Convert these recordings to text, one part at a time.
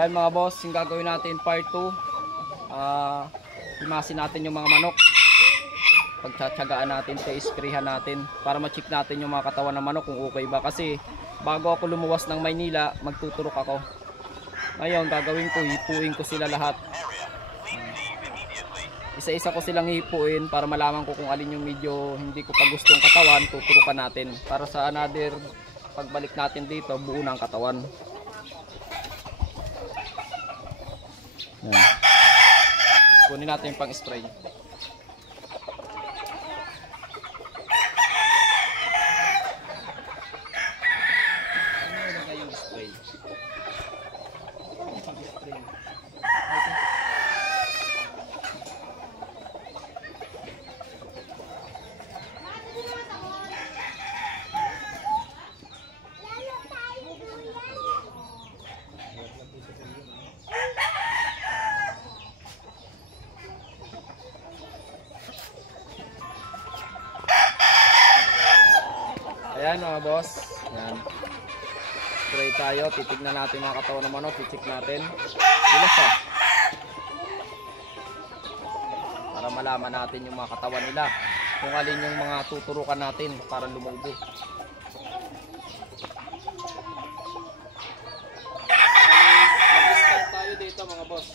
Ayan mga boss, yung gagawin natin part 2. Himasin natin yung mga manok. Pagtsatsagaan natin, sa-sprayhan natin para ma-check natin yung mga katawan ng manok kung okay ba. Kasi bago ako lumuwas ng Maynila, magtuturok ako. Ngayon gagawin ko, hipuin ko sila lahat. Isa-isa ko silang hipuin para malaman ko kung alin yung medyo hindi ko pa gustong katawan, tuturukan natin. Para sa another pagbalik natin dito, buo na ang katawan. Yan. Kunin natin yung pang-spray. Ayan mga boss, ayan. Spray tayo, titignan natin mga katawan ng manok, i-check natin. Bilas pa. Para malaman natin yung mga katawan nila, kung alin yung mga tuturukan natin para lumubo. Mag-start tayo dito mga boss.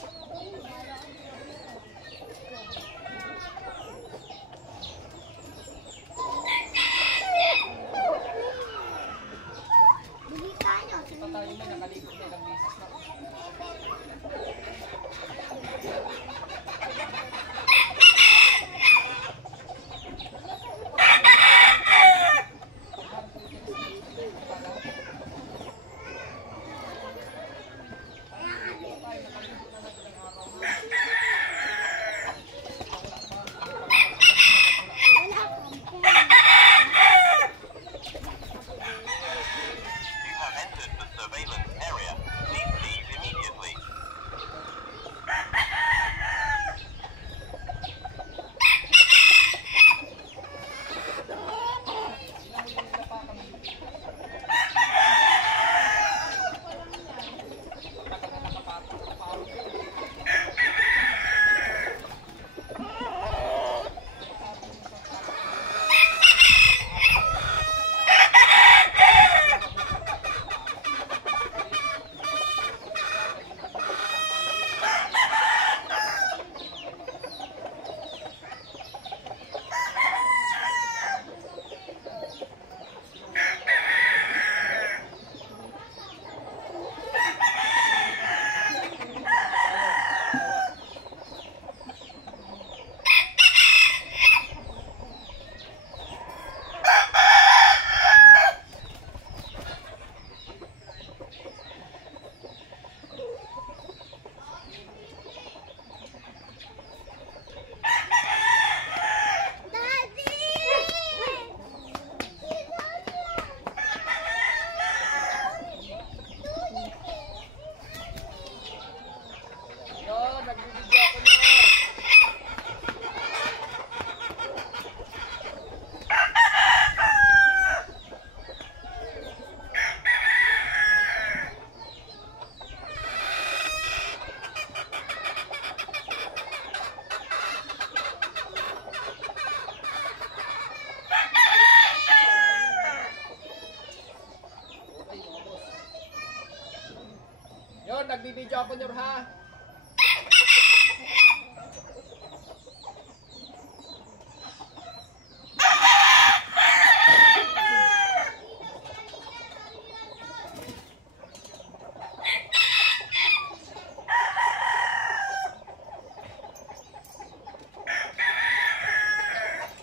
Yon, nagbibideo ako nyo ha.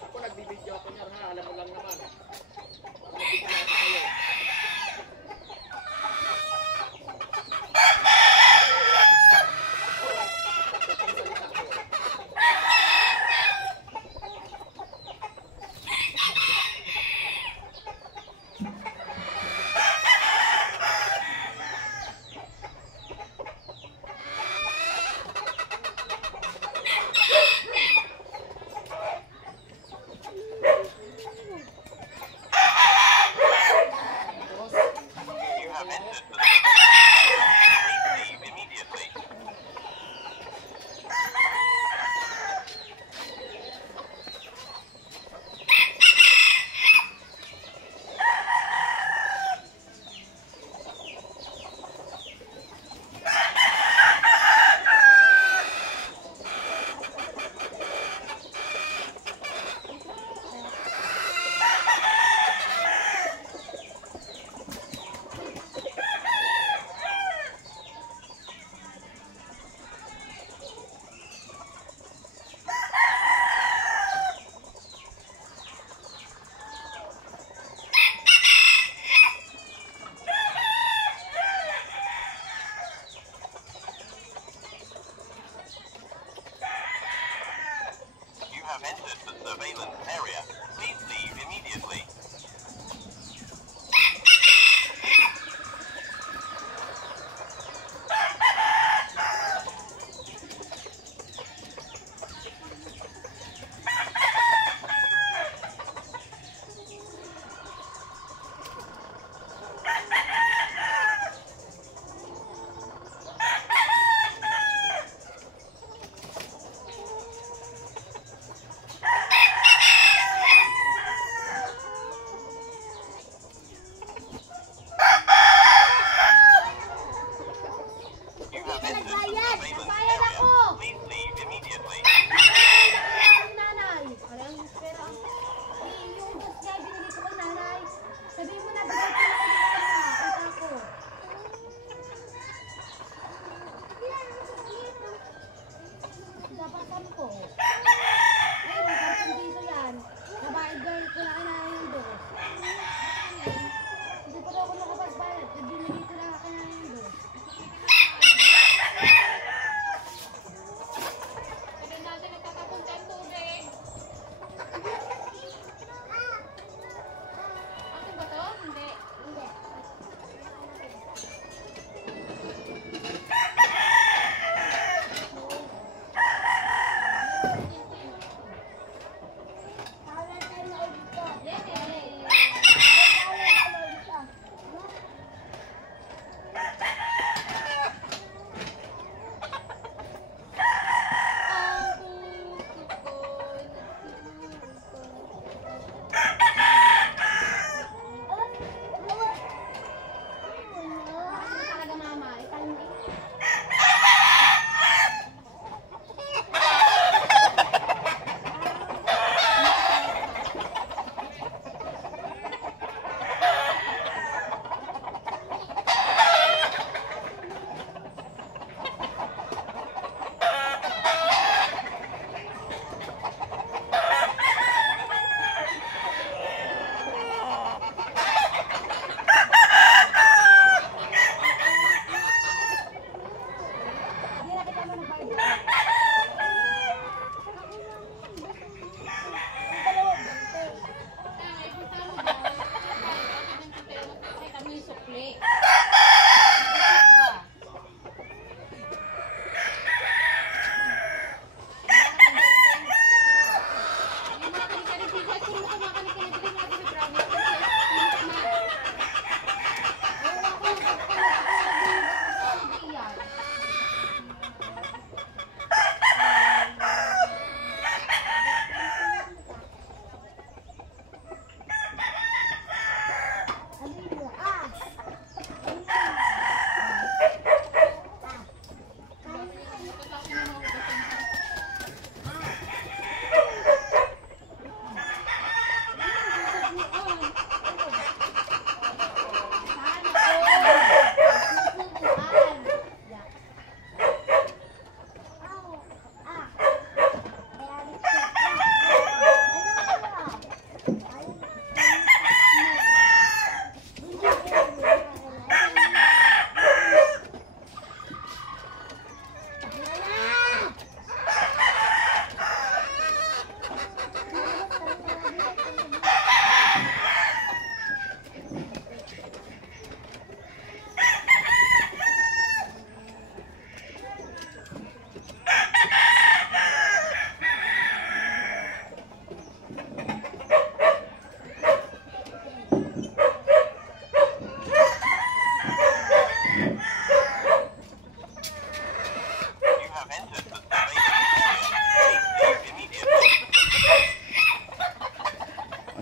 Ako nagbibideo ako nyo ha, alam mo lang naman. Nagbibideo ako kayo. entered the surveillance area. Please leave immediately.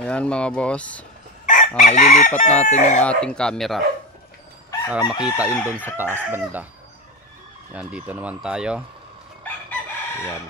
Ayan mga boss, ililipat natin yung ating camera para makita yun doon sa taas banda. Ayan, dito naman tayo. Ayan.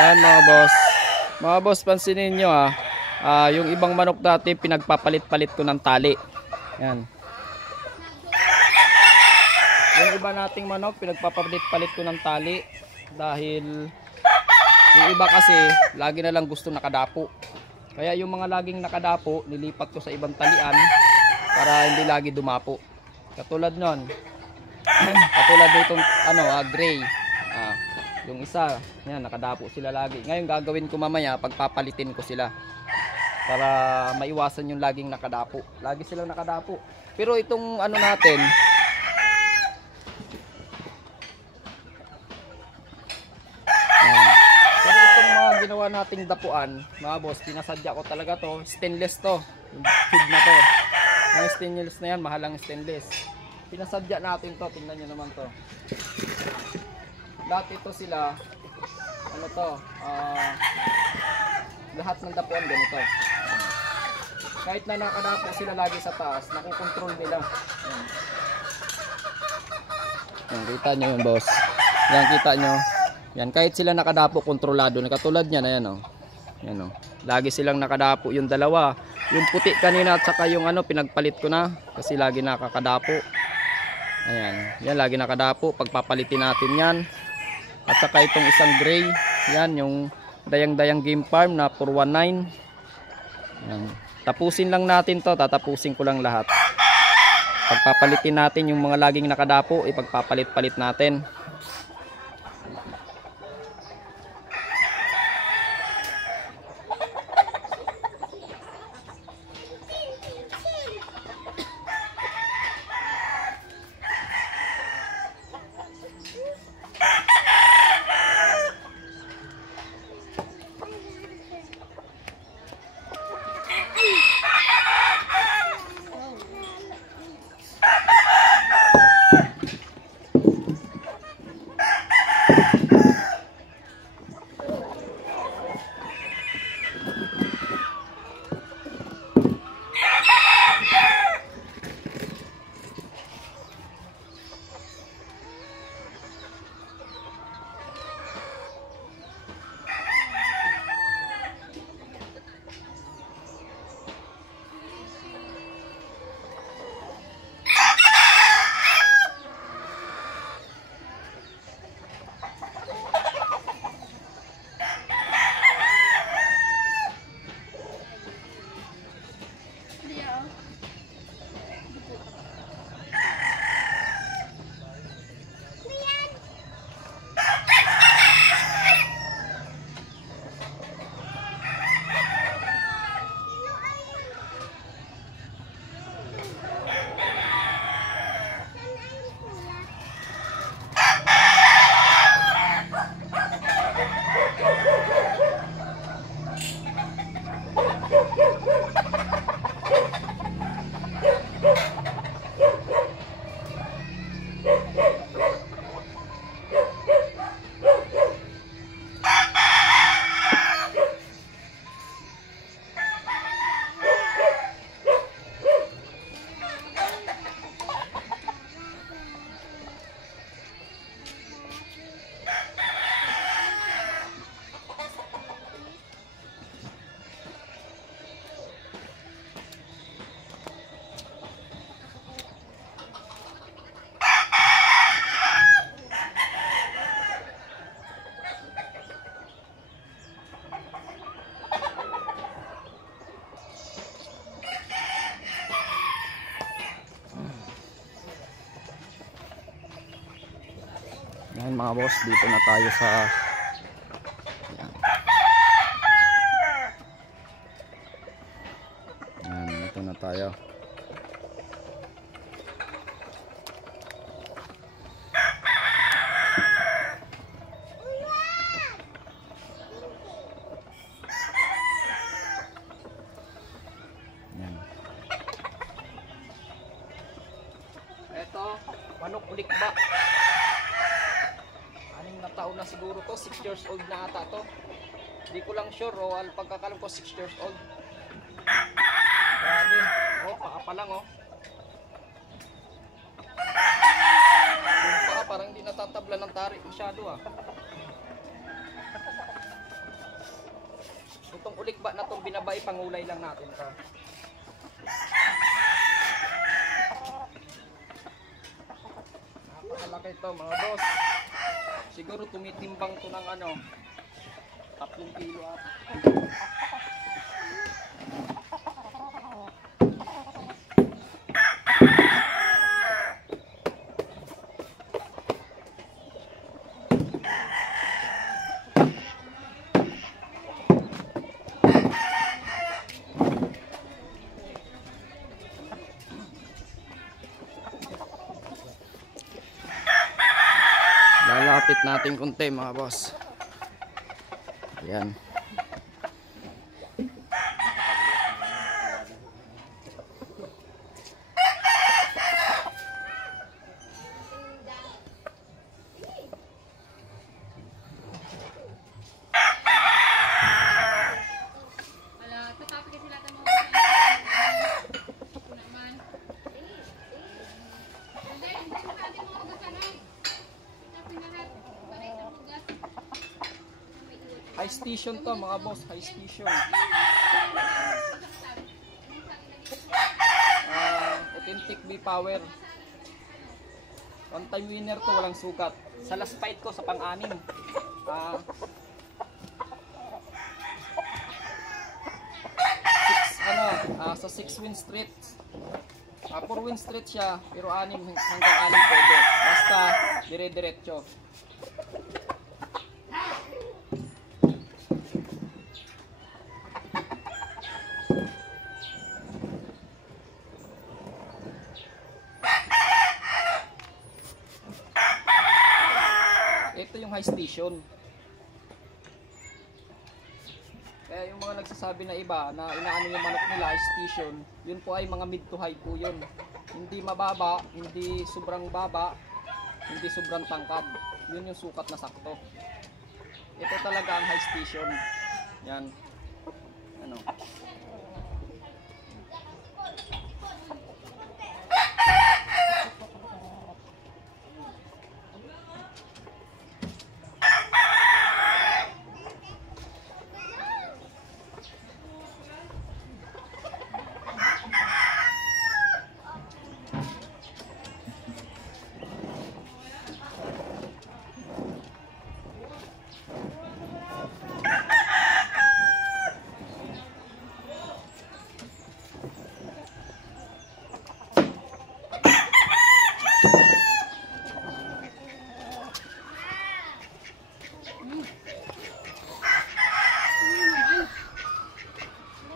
Yan mga boss. Mga boss, pansinin nyo yung ibang manok dati pinagpapalit-palit ko ng tali. Yan. Yung iba nating manok pinagpapalit-palit ko ng tali dahil yung iba kasi lagi na lang gusto nakadapo. Kaya yung mga laging nakadapo nilipat ko sa ibang talian para hindi lagi dumapo. Katulad nun. Katulad nitong gray. Yung isa, yan, nakadapo sila lagi. Ngayon gagawin ko mamaya, pagpapalitin ko sila para maiwasan yung laging nakadapo. Lagi silang nakadapo. Pero itong natin, pero itong mga ginawa nating dapuan, mga boss, pinasadya ko talaga to. Stainless to. Yung feed na to. Yung stainless na yan, mahalang stainless. Pinasadya natin to, tingnan nyo naman to. Dati ito sila, lahat ng dapuan ganito. Kahit na nakadapo sila lagi sa taas, nakukontrol nila. Yan, kita nyo yun boss. Yan, kita nyo. Yan, kahit sila nakadapo, kontrolado. Katulad niyan, ayan o. Yan o. Lagi silang nakadapo. Yung dalawa, yung puti kanina at saka yung pinagpalit ko na. Kasi lagi nakakadapo. Ayan, yan lagi nakadapo. Pagpapalitin natin yan. At saka itong isang gray. Yan, yung dayang-dayang game farm na 419. Yan. Tapusin lang natin to. Tatapusin ko lang lahat. Pagpapalitin natin yung mga laging nakadapo. Ipagpapalit-palit natin. Yan mga boss, dito na tayo sa yan, dito na tayo. Yan. Ito, manok ulikba. Taon na siguro to, 6 years old na ata to. Hindi ko lang sure, pagkakalam ko 6 years old. Grabe, paa pa lang yung paa parang hindi natatabla ng tarik masyado Itong ulikba na itong binabay, pangulay lang natin to. Napakalaki ito mga boss. Siguro tumitimbang to ng ano, 3 kilo at. Lalapit natin konti mga boss. Ayan. High station to mga boss, high station. Authentic V-Power. One time winner to, walang sukat. Sa last fight ko sa pang-anim. Sa 6 win street. 4 win street siya, pero 6 hanggang 6 pwede. Basta dire-diretso. Ito yung high station. Kaya yung mga nagsasabi na iba na inaano yung manok nila high station, yun po ay mga mid to high po yun. Hindi mababa, hindi sobrang baba, hindi sobrang tangkad. Yun yung sukat na sakto. Ito talaga ang high station. Yan. Ano?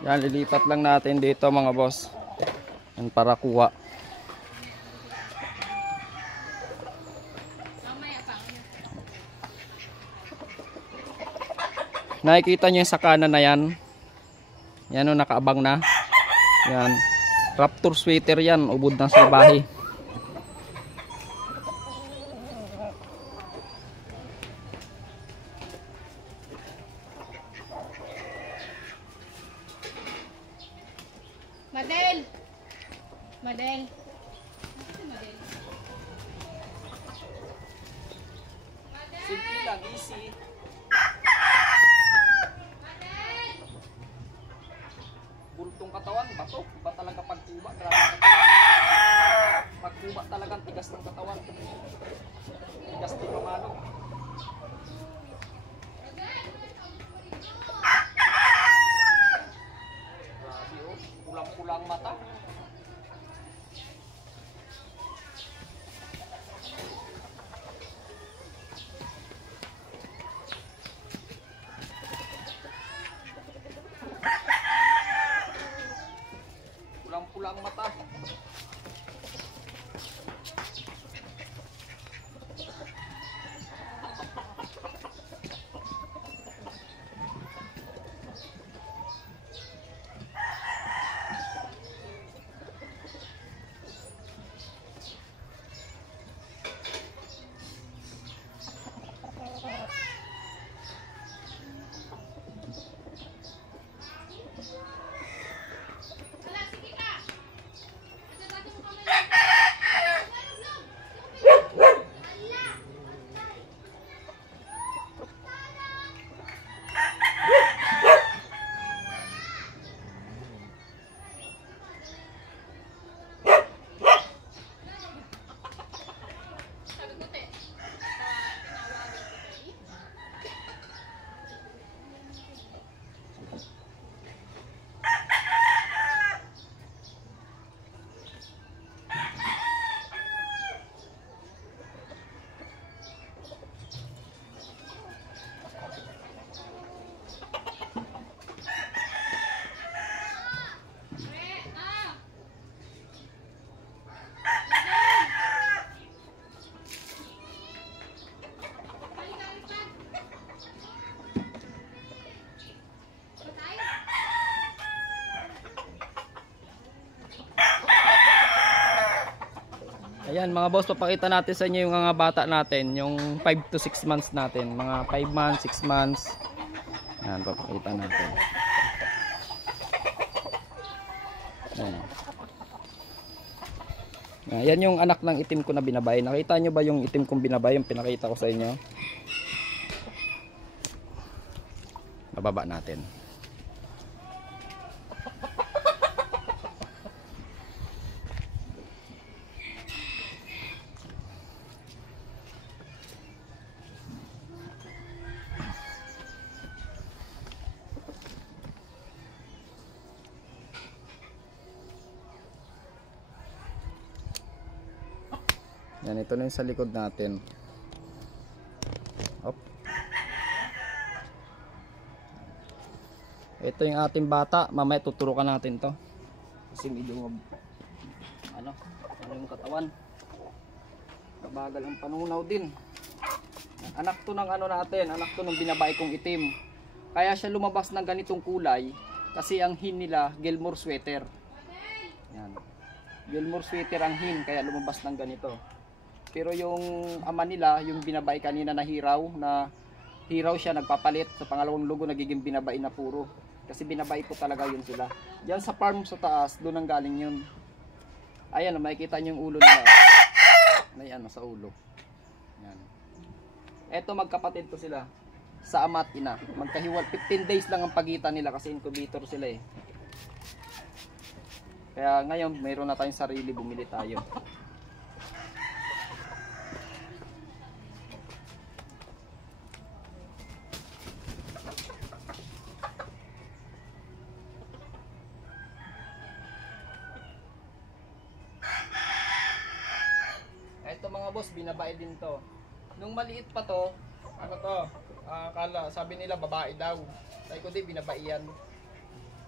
Yan, lilipat lang natin dito mga boss. Yan, para kuha. Nakikita nyo yung sakana na yan. Yan o, nakaabang na. Yan. Raptor sweater yan. Ubod ng salbahe. Madel! Madel! Madel? Simple lang, easy. Bultong katawan, bato. Iba talaga pagkuba. Grabe katawan. Pagkuba talagang tigas ng katawan. Tigas din mamalo. Grabe oh, pulang-pulang mata. Pulang-pulang mata. Ayan mga boss, papakita natin sa inyo yung mga bata natin, yung 5 to 6 months natin, mga 5 months, 6 months. Ayan, papakita natin. Ayan. Ayan yung anak ng itim ko na binabay. Nakita nyo ba yung itim kong binabay, yung pinakita ko sa inyo? Bababa natin. Yan, ito na yung sa likod natin. Op. Ito yung ating bata. Mamaya tuturukan natin to. Kasi medyo ano yung katawan. Mabagal ang panunaw din. Anak to ng ano natin. Anak to ng binabae kong itim. Kaya siya lumabas ng ganitong kulay. Kasi ang hin nila, Gilmore sweater. Yan. Gilmore sweater ang hin. Kaya lumabas ng ganito. Pero yung ama nila, yung binabay kanina na hiraw siya, nagpapalit. Sa pangalawang lugo, nagiging binabay na puro. Kasi binabay po talaga yun sila. Diyan sa farm sa taas, doon ang galing yun. Ayan, makikita nyo yung ulo nila. May ano sa ulo. Yan. Eto, magkapatid to sila. Sa ama at ina. Magkahiwal, 15 days lang ang pagitan nila kasi incubator sila eh. Kaya ngayon, mayroon na tayong sarili, bumili tayo. Ito mga boss, binabae din to. Nung maliit pa to, ano to, akala, sabi nila babae daw. Sabi ko di, binabae yan.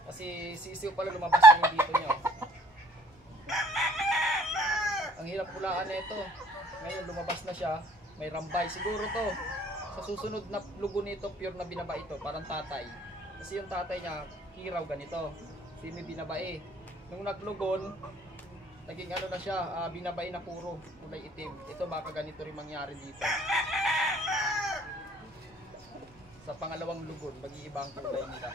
Kasi sisiw pala lumabas na yung dito nyo. Ang hirap pulaan na ito. Ngayon lumabas na siya, may rambay. Siguro to, sa susunod na lugo nito, pure na binabae ito, parang tatay. Kasi yung tatay niya, hiraw ganito. Kasi may binabae. Nung naglugon, naging ano na siya, binabay na puro, kulay itim. Ito baka ganito rin mangyari dito. Sa pangalawang lugon, mag-iiba ang kulay nila.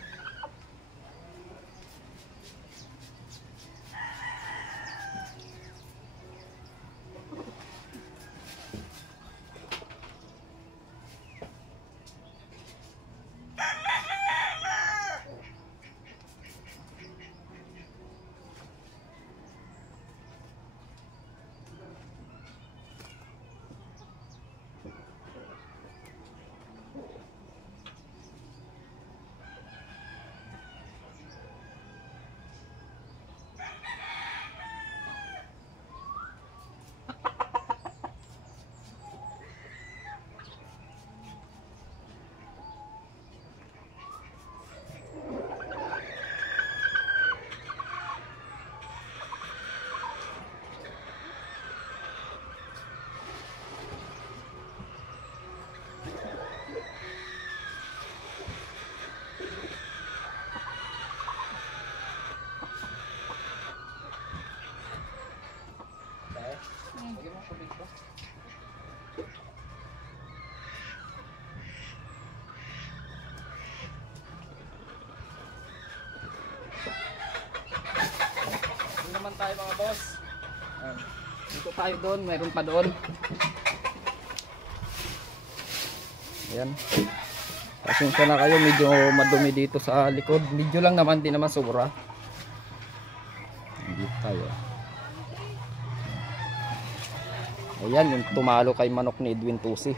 Lagyan mo tubig ko. Dito naman tayo mga boss. Dito tayo doon, mayroon pa doon. Ayan. Pasensya na kayo, medyo madumi dito sa likod. Medyo lang naman, di naman sobra. Dito tayo. Ayan, yung tumalo kay manok ni Edwin Tusi.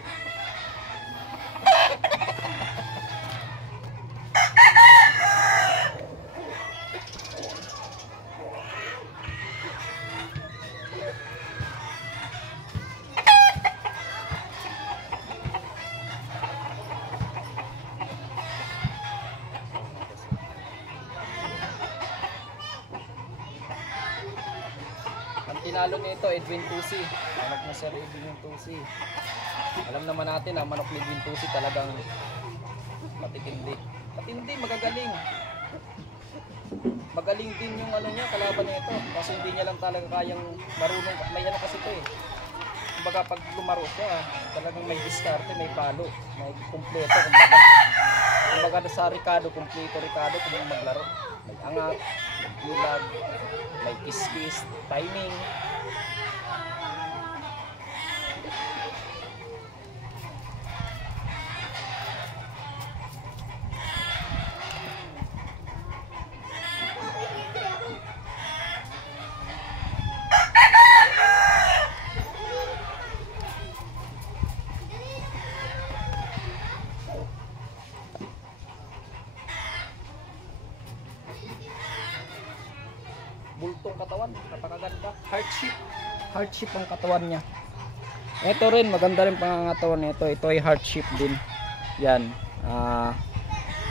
Ang tinalo nito, Edwin Tusi. Manok na Sir Edwin Tusi. Alam naman natin ang manok ni Edwin Tusi talagang matitindi. Matindi, magagaling. Magaling din yung ano niya, kalaban nito. Kasi hindi niya lang talaga kayang marunong. May ano kasi ito eh. kumbaga pag lumaro siya, talagang may diskarte, may palo, may kumpleto, kumbaga. Kumbaga sa Ricardo, kumpleto Ricardo kung maglaro. May angat, may bulag, may kiss-kiss, timing. Bultong katawan, napakaganda. Heart shape ang katawan niya. Ito rin, maganda rin pangangatawan nito. Ito ay heart shape din. Yan.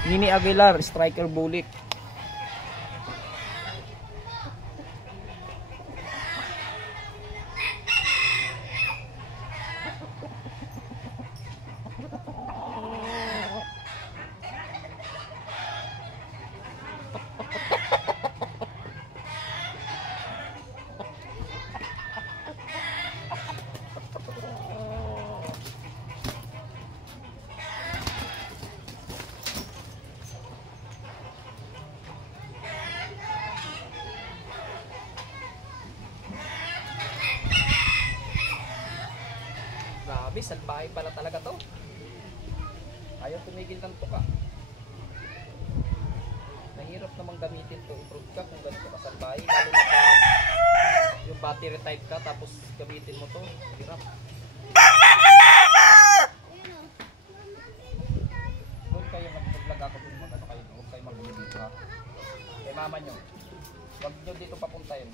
Mini Aguilar, striker bulik. Grabe, salbahe pala talaga to. Ayaw tumigil ng tuka. Nahirap namang gamitin to. Improve ka kung ganito ka salbahe. Lalo na pag yung battery type ka tapos gamitin mo to. Hirap. Doon kayo mag-vlog ako dun. Mag-ano kayo. Huwag kayo mag-vlog dito ha. Kay mama nyo. Huwag nyo dito papuntayin.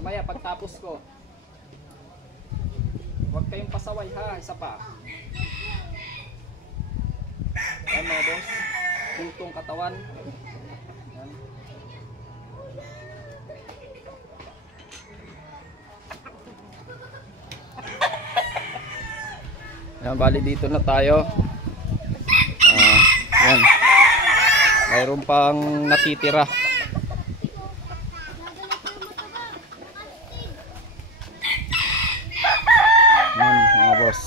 Mamaya pagtapos ko, huwag kayong pasaway ha, isa pa. Yan mga boss, bultong katawan. Yan. Yan, bali dito na tayo. Yan. Mayroon pang natitira. Yan mga boss.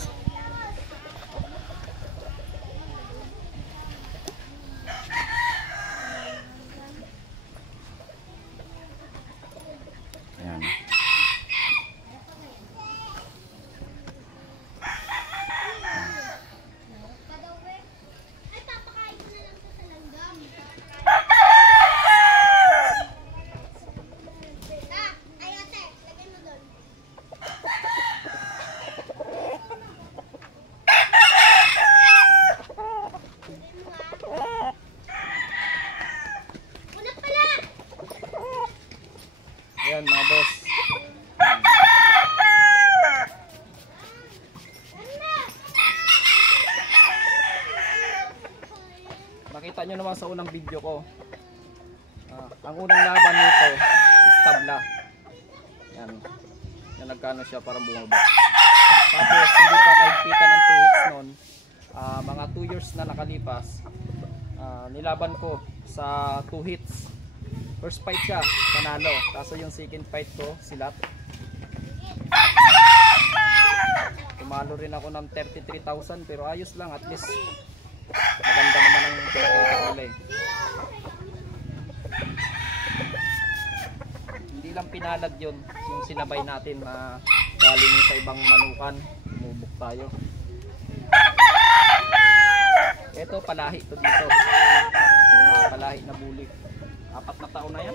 Yan. Yan mga boss. Nakita nyo naman sa unang video ko. Ang unang laban nito is tabla. Yan. Yan nagkano siya parang bumaba. Tapos hindi pa kahigpitan ng 2 hits noon. Mga 2 years na nakalipas. Nilaban ko sa 2 hits. First fight siya, panalo. Kaso yung second fight ko, silat. Tumalo rin ako ng 33,000 pero ayos lang, at least maganda naman ang pinakita ko ulit. Hindi lang pinalad yun, yung sinabay natin na galing sa ibang manukan, umubok tayo. Ito palahi to dito. Palahi na bulik. 4 na taon na yan.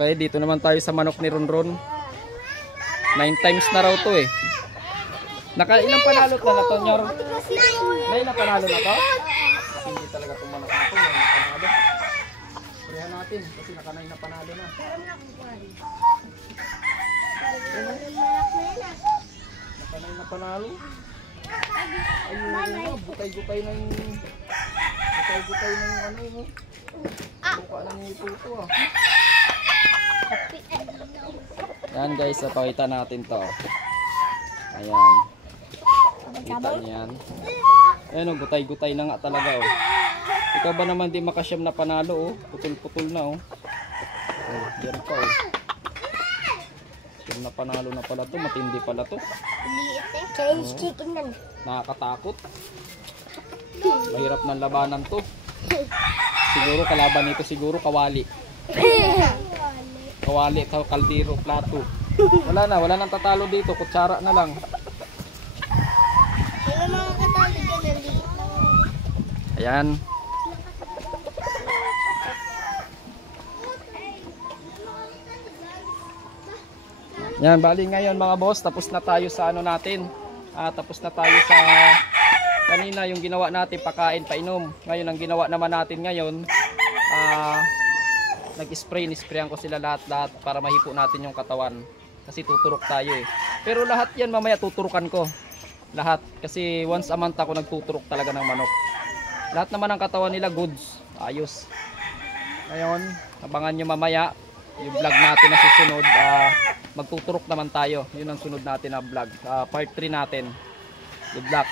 Okay, dito naman tayo sa manok ni Ronron. 9 times na raw to eh. Ilang panalo na to, Nyor? 9 na panalo na to? Hindi talaga itong manok na to. 9 na panalo. Sprehan natin kasi naka 9 na panalo na. Naka 9 na panalo. Ayun, butay-butay na yung... Butay-butay na yung ano mo. Buka na yung puto ah. Yan guys, pakita natin to. Ayan. Kita niyo yan. Ayan o, gutay-gutay na nga talaga oh. Ikaw ba naman di makasyam na panalo oh. Putol-putol na oh. Oh, yan pa oh. Siyam na panalo na pala to, matindi pala to. Chinese chicken nan. Nakakatakot. Mahirap ng labanan to. Siguro kalaban nito siguro kawali. Kawali, kaldero, plato. Wala nang tatalo dito, kutsara na lang. Wala mga katalo dyan, nandito. Ayan. Yan, bali ngayon mga boss, tapos na tayo sa ano natin. Tapos na tayo sa kanina yung ginawa natin, pakain, painom. Ngayon ang ginawa naman natin ngayon, nisprayan ko sila lahat para mahipo natin yung katawan. Kasi tuturok tayo eh. Pero lahat yan mamaya tuturukan ko. Lahat. Kasi once a month ako nagtuturok talaga ng manok. Lahat naman ng katawan nila goods. Ayos. Ngayon, abangan nyo mamaya yung vlog natin na susunod. Magtuturok naman tayo. Yun ang sunod natin na vlog. Part 3 natin. Good luck.